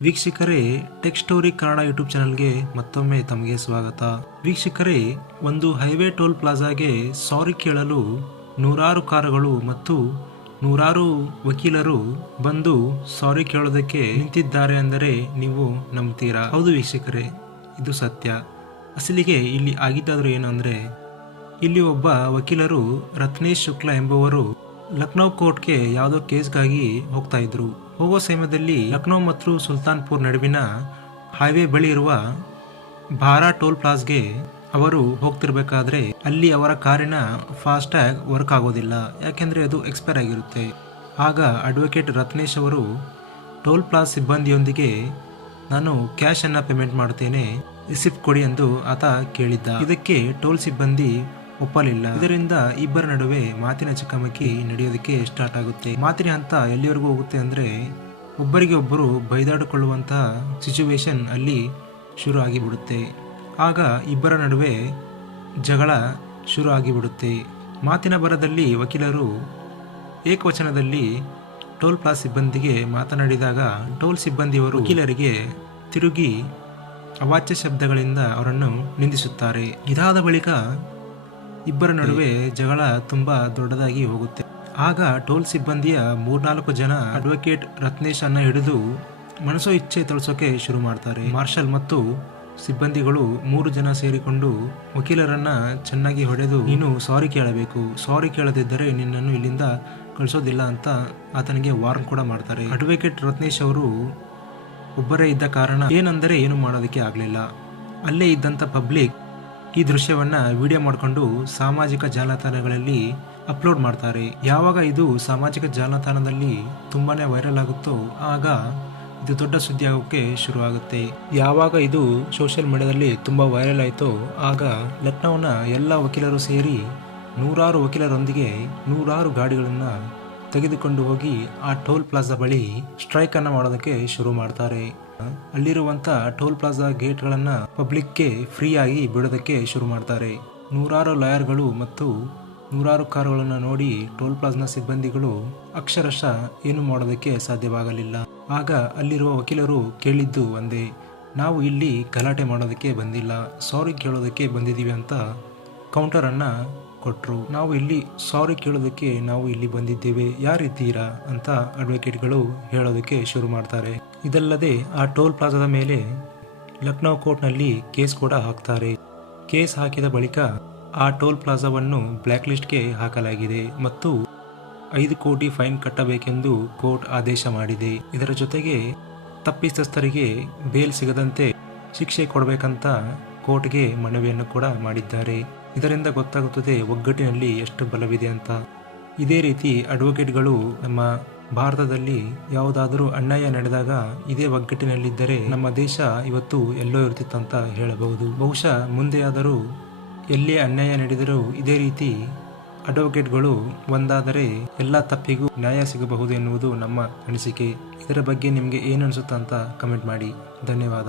ವೀಕ್ಷಕರೇ, tech story Kannada YouTube ಚಾನಲ್ಗೆ ಮತ್ತೊಮ್ಮೆ ತಮಗೆ ಸ್ವಾಗತ. ವೀಕ್ಷಕರೇ, ಒಂದು ಹೈವೇ ಟೋಲ್ ಪ್ಲಾಜಾಗೆ ಸಾರಿ ಕೇಳಲು ನೂರಾರು ಕಾರುಗಳು ಮತ್ತು ನೂರಾರು ವಕೀಲರು ಬಂದು ಸಾರಿ ಕೇಳೋದಕ್ಕೆ ನಿಂತಿದ್ದಾರೆ ಅಂದರೆ ನೀವು ನಂಬ್ತೀರಾ? ಹೌದು ವೀಕ್ಷಕರೇ, ಇದು ಸತ್ಯ. ಅಸಲಿಗೆ ಇಲ್ಲಿ ಆಗಿದ್ದಾದ್ರೂ ಏನು ಅಂದರೆ, ಇಲ್ಲಿ ಒಬ್ಬ ವಕೀಲರು ರತ್ನೇಶ್ ಶುಕ್ಲಾ ಎಂಬುವರು ಲಕ್ನೋ ಕೋರ್ಟ್ಗೆ ಯಾವುದೋ ಕೇಸ್ಗಾಗಿ ಹೋಗ್ತಾ ಇದ್ರು. ಹೋಗೋ ಸಮಯದಲ್ಲಿ ಲಕ್ನೋ ಮತ್ತು ಸುಲ್ತಾನ್ಪುರ್ ನಡುವಿನ ಹೈವೇ ಬಳಿ ಇರುವ ಭಾರಾ ಟೋಲ್ ಪ್ಲಾಜ್ಗೆ ಅವರು ಹೋಗ್ತಿರ್ಬೇಕಾದ್ರೆ ಅಲ್ಲಿ ಅವರ ಕಾರಿನ ಫಾಸ್ಟ್ಯಾಗ್ ವರ್ಕ್ ಆಗೋದಿಲ್ಲ, ಯಾಕೆಂದರೆ ಅದು ಎಕ್ಸ್ಪೈರ್ ಆಗಿರುತ್ತೆ. ಆಗ ಅಡ್ವೊಕೇಟ್ ರತ್ನೇಶ್ ಅವರು ಟೋಲ್ ಪ್ಲಾಜ್ ಸಿಬ್ಬಂದಿಯೊಂದಿಗೆ ನಾನು ಕ್ಯಾಶನ್ನು ಪೇಮೆಂಟ್ ಮಾಡ್ತೇನೆ, ರಿಸಿಪ್ಟ್ ಕೊಡಿ ಎಂದು ಆತ ಕೇಳಿದ್ದ. ಇದಕ್ಕೆ ಟೋಲ್ ಸಿಬ್ಬಂದಿ ಒಪ್ಪಲಿಲ್ಲ. ಇದರಿಂದ ಇಬ್ಬರ ನಡುವೆ ಮಾತಿನ ಚಕಮಕಿ ನಡೆಯೋದಕ್ಕೆ ಸ್ಟಾರ್ಟ್ ಆಗುತ್ತೆ. ಮಾತಿನ ಹಂತ ಎಲ್ಲಿವರೆಗೂ ಹೋಗುತ್ತೆ ಅಂದರೆ, ಒಬ್ಬರಿಗೆ ಒಬ್ಬರು ಬೈದಾಡಿಕೊಳ್ಳುವಂತಹ ಸಿಚುವೇಶನ್ ಅಲ್ಲಿ ಶುರು ಆಗಿಬಿಡುತ್ತೆ. ಆಗ ಇಬ್ಬರ ನಡುವೆ ಜಗಳ ಶುರು ಆಗಿಬಿಡುತ್ತೆ. ಮಾತಿನ ಬರದಲ್ಲಿ ವಕೀಲರು ಏಕವಚನದಲ್ಲಿ ಟೋಲ್ ಪ್ಲಾಜಾ ಸಿಬ್ಬಂದಿಗೆ ಮಾತನಾಡಿದಾಗ ಟೋಲ್ ಸಿಬ್ಬಂದಿಯವರು ವಕೀಲರಿಗೆ ತಿರುಗಿ ಅವಾಚ್ಯ ಶಬ್ದಗಳಿಂದ ಅವರನ್ನು ನಿಂದಿಸುತ್ತಾರೆ. ಇದಾದ ಬಳಿಕ ಇಬ್ಬರ ನಡುವೆ ಜಗಳ ತುಂಬಾ ದೊಡ್ಡದಾಗಿ ಹೋಗುತ್ತೆ. ಆಗ ಟೋಲ್ ಸಿಬ್ಬಂದಿಯ 3-4 ಜನ ಅಡ್ವೊಕೇಟ್ ರತ್ನೇಶ್ ಅನ್ನ ಹಿಡಿದು ಮನಸೋ ಇಚ್ಛೆ ತಳಿಸೋಕೆ ಶುರು ಮಾಡ್ತಾರೆ. ಮಾರ್ಷಲ್ ಮತ್ತು ಸಿಬ್ಬಂದಿಗಳು 3 ಜನ ಸೇರಿಕೊಂಡು ವಕೀಲರನ್ನ ಚೆನ್ನಾಗಿ ಹೊಡೆದು, ನೀನು ಸಾರಿ ಕೇಳಬೇಕು, ಸಾರಿ ಕೇಳದಿದ್ದರೆ ನಿನ್ನನ್ನು ಇಲ್ಲಿಂದ ಕಳಿಸೋದಿಲ್ಲ ಅಂತ ಆತನಿಗೆ ವಾರ್ನ್ ಕೂಡ ಮಾಡ್ತಾರೆ. ಅಡ್ವೊಕೇಟ್ ರತ್ನೇಶ್ ಅವರು ಒಬ್ಬರೇ ಇದ್ದ ಕಾರಣ ಏನಂದರೆ ಏನು ಮಾಡೋದಕ್ಕೆ ಆಗಲಿಲ್ಲ. ಅಲ್ಲೇ ಇದ್ದಂಥ ಪಬ್ಲಿಕ್ ಈ ದೃಶ್ಯವನ್ನ ವಿಡಿಯೋ ಮಾಡಿಕೊಂಡು ಸಾಮಾಜಿಕ ಜಾಲತಾಣಗಳಲ್ಲಿ ಅಪ್ಲೋಡ್ ಮಾಡ್ತಾರೆ. ಯಾವಾಗ ಇದು ಸಾಮಾಜಿಕ ಜಾಲತಾಣದಲ್ಲಿ ತುಂಬಾನೇ ವೈರಲ್ ಆಗುತ್ತೋ ಆಗ ಇದು ದೊಡ್ಡ ಸುದ್ದಿ ಆಗೋಕ್ಕೆ ಶುರು ಆಗುತ್ತೆ. ಯಾವಾಗ ಇದು ಸೋಷಿಯಲ್ ಮೀಡಿಯಾದಲ್ಲಿ ತುಂಬಾ ವೈರಲ್ ಆಯಿತೋ ಆಗ ಲಕ್ನೋನ ಎಲ್ಲ ವಕೀಲರು ಸೇರಿ ನೂರಾರು ವಕೀಲರೊಂದಿಗೆ ನೂರಾರು ಗಾಡಿಗಳನ್ನ ತೆಗೆದುಕೊಂಡು ಹೋಗಿ ಆ ಟೋಲ್ ಪ್ಲಾಜಾ ಬಳಿ ಸ್ಟ್ರೈಕ್ ಅನ್ನ ಮಾಡೋದಕ್ಕೆ ಶುರು ಮಾಡ್ತಾರೆ. ಅಲ್ಲಿರುವಂತ ಟೋಲ್ ಪ್ಲಾಜಾ ಗೇಟ್ಗಳನ್ನ ಪಬ್ಲಿಕ್ಗೆ ಫ್ರೀ ಆಗಿ ಬಿಡೋದಕ್ಕೆ ಶುರು ಮಾಡ್ತಾರೆ. ನೂರಾರು ಲಾಯರ್ಗಳು ಮತ್ತು ನೂರಾರು ಕಾರುಗಳನ್ನು ನೋಡಿ ಟೋಲ್ ಪ್ಲಾಜಾ ಸಿಬ್ಬಂದಿಗಳು ಅಕ್ಷರಶಃ ಏನು ಮಾಡೋದಕ್ಕೆ ಸಾಧ್ಯವಾಗಲಿಲ್ಲ. ಆಗ ಅಲ್ಲಿರುವ ವಕೀಲರು ಕೇಳಿದ್ದು ಒಂದೇ, ನಾವು ಇಲ್ಲಿ ಗಲಾಟೆ ಮಾಡೋದಕ್ಕೆ ಬಂದಿಲ್ಲ, ಸಾರಿ ಕೇಳೋದಕ್ಕೆ ಬಂದಿದ್ದೀವಿ ಅಂತ ಕೌಂಟರ್ ಅನ್ನ ಕೊಟ್ಟರು. ನಾವು ಇಲ್ಲಿ ಸಾರಿ ಕೇಳೋದಕ್ಕೆ ನಾವು ಇಲ್ಲಿ ಬಂದಿದ್ದೇವೆ, ಯಾರಿದ್ದೀರಾ ಅಂತ ಅಡ್ವೊಕೇಟ್ಗಳು ಹೇಳೋದಕ್ಕೆ ಶುರು ಮಾಡ್ತಾರೆ. ಇದಲ್ಲದೆ ಆ ಟೋಲ್ ಪ್ಲಾಜಾದ ಮೇಲೆ ಲಕ್ನೋ ಕೋರ್ಟ್ನಲ್ಲಿ ಕೇಸ್ ಕೂಡ ಹಾಕ್ತಾರೆ. ಕೇಸ್ ಹಾಕಿದ ಬಳಿಕ ಆ ಟೋಲ್ ಪ್ಲಾಜಾವನ್ನು ಬ್ಲ್ಯಾಕ್ ಲಿಸ್ಟ್ಗೆ ಹಾಕಲಾಗಿದೆ ಮತ್ತು 5 ಕೋಟಿ ಫೈನ್ ಕಟ್ಟಬೇಕೆಂದು ಕೋರ್ಟ್ ಆದೇಶ ಮಾಡಿದೆ. ಇದರ ಜೊತೆಗೆ ತಪ್ಪಿತಸ್ಥರಿಗೆ ಬೇಲ್ ಸಿಗದಂತೆ ಶಿಕ್ಷೆ ಕೊಡಬೇಕಂತ ಕೋರ್ಟ್ಗೆ ಮನವಿಯನ್ನು ಕೂಡ ಮಾಡಿದ್ದಾರೆ. ಇದರಿಂದ ಗೊತ್ತಾಗುತ್ತದೆ ಒಗ್ಗಟ್ಟಿನಲ್ಲಿ ಎಷ್ಟು ಬಲವಿದೆ ಅಂತ. ಇದೇ ರೀತಿ ಅಡ್ವೊಕೇಟ್ಗಳು ನಮ್ಮ ಭಾರತದಲ್ಲಿ ಯಾವುದಾದರೂ ಅನ್ಯಾಯ ನಡೆದಾಗ ಇದೇ ಒಗ್ಗಟ್ಟಿನಲ್ಲಿದ್ದರೆ ನಮ್ಮ ದೇಶ ಇವತ್ತು ಎಲ್ಲೋ ಇರ್ತಿತ್ತಂತ ಹೇಳಬಹುದು. ಬಹುಶಃ ಮುಂದೆಯಾದರೂ ಎಲ್ಲೇ ಅನ್ಯಾಯ ನಡೆದರೂ ಇದೇ ರೀತಿ ಅಡ್ವೊಕೇಟ್ಗಳು ಒಂದಾದರೆ ಎಲ್ಲ ತಪ್ಪಿಗೂ ನ್ಯಾಯ ಸಿಗಬಹುದು ಎನ್ನುವುದು ನಮ್ಮ ಅನಿಸಿಕೆ. ಇದರ ಬಗ್ಗೆ ನಿಮಗೆ ಏನು ಅನಿಸುತ್ತಾ ಅಂತ ಕಮೆಂಟ್ ಮಾಡಿ. ಧನ್ಯವಾದ.